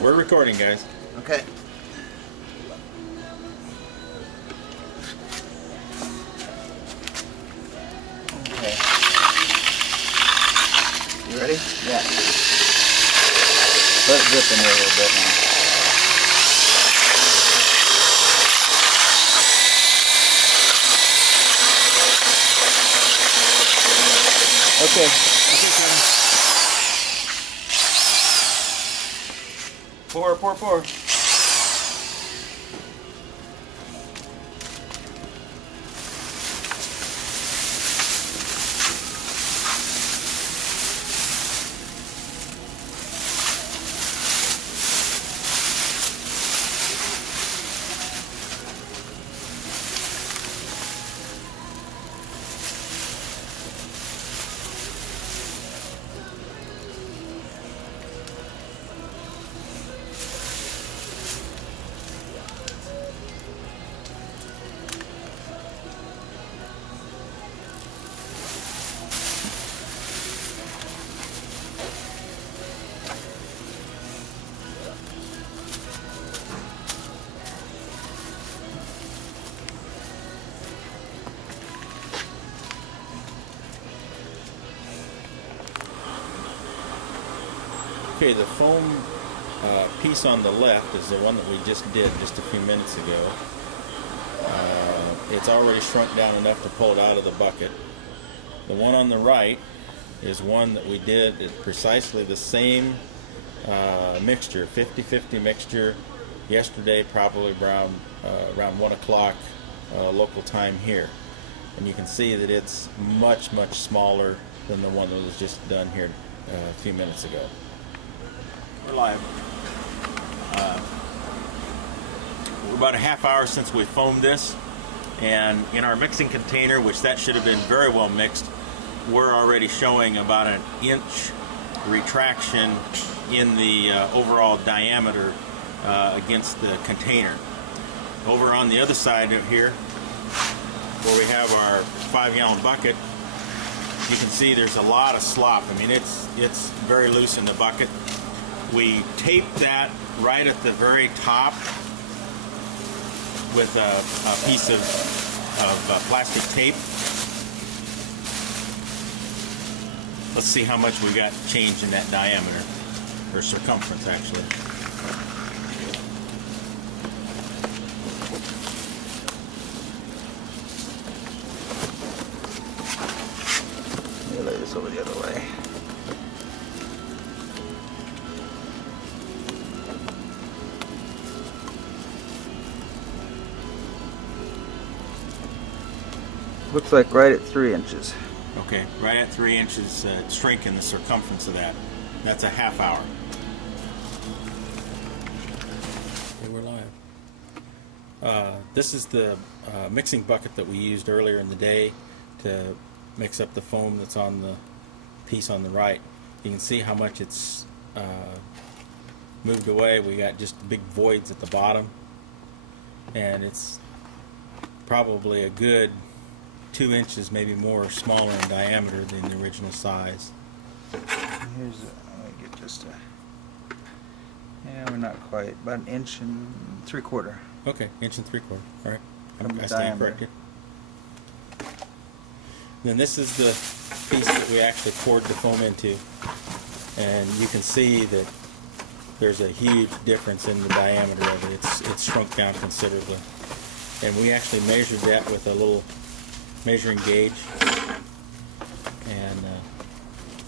We're recording, guys. Okay. Okay. You ready? Yeah. Let it drip in there a little bit now. Okay. Pour. Okay, the foam piece on the left is the one that we just did just a few minutes ago. It's already shrunk down enough to pull it out of the bucket. The one on the right is one that we did at precisely the same mixture, 50-50 mixture, yesterday, probably around 1 o'clock local time here. And you can see that it's much, much smaller than the one that was just done here a few minutes ago. We're live. We're about a half hour since we foamed this, and in our mixing container, which that should have been very well mixed, we're already showing about an inch retraction in the overall diameter against the container. Over on the other side of here, where we have our 5-gallon bucket, you can see there's a lot of slop. I mean, it's very loose in the bucket. We taped that right at the very top with a piece of plastic tape. Let's see how much we got changed in that diameter, or circumference actually. Let me lay this over the other way. Looks like right at 3 inches. Okay, right at 3 inches shrink in the circumference of that. That's a half hour. Okay, we're live. This is the mixing bucket that we used earlier in the day to mix up the foam that's on the piece on the right. You can see how much it's moved away. We got just big voids at the bottom, and it's probably a good 2 inches, maybe more, smaller in diameter than the original size. Here's let me get just a. Yeah, we're not quite. About 1 3/4 inches. Okay, 1 3/4 inches. All right, From I the stand diameter. corrected. Then this is the piece that we actually poured the foam into, and you can see that there's a huge difference in the diameter of it. It's shrunk down considerably, and we actually measured that with a little measuring gauge, and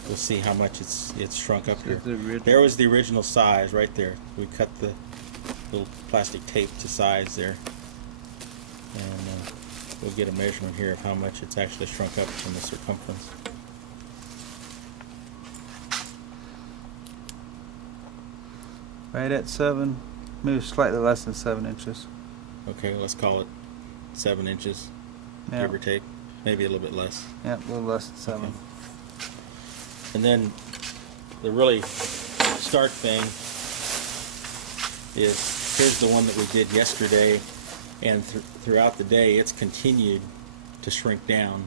we'll see how much it's shrunk up here. There was the original size right there. We cut the little plastic tape to size there, and we'll get a measurement here of how much it's actually shrunk up from the circumference. Right at 7, maybe slightly less than 7 inches. Okay, let's call it 7 inches, Yeah, give or take, maybe a little bit less. yeah, a little less than 7. Okay. And then the really start thing is, here's the one that we did yesterday, and throughout the day it's continued to shrink down.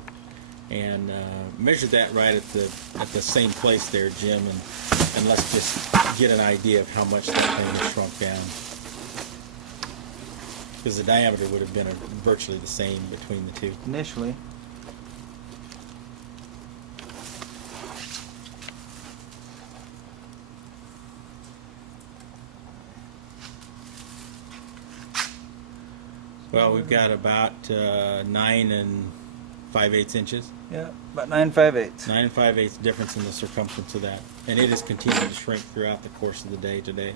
And measure that right at the same place there, Jim, and let's just get an idea of how much that thing has shrunk down. Because the diameter would have been virtually the same between the two. Initially. Well, we've got about 9 5/8 inches. Yeah, about 9 5/8. 9 5/8 difference in the circumference of that. And it has continued to shrink throughout the course of the day today.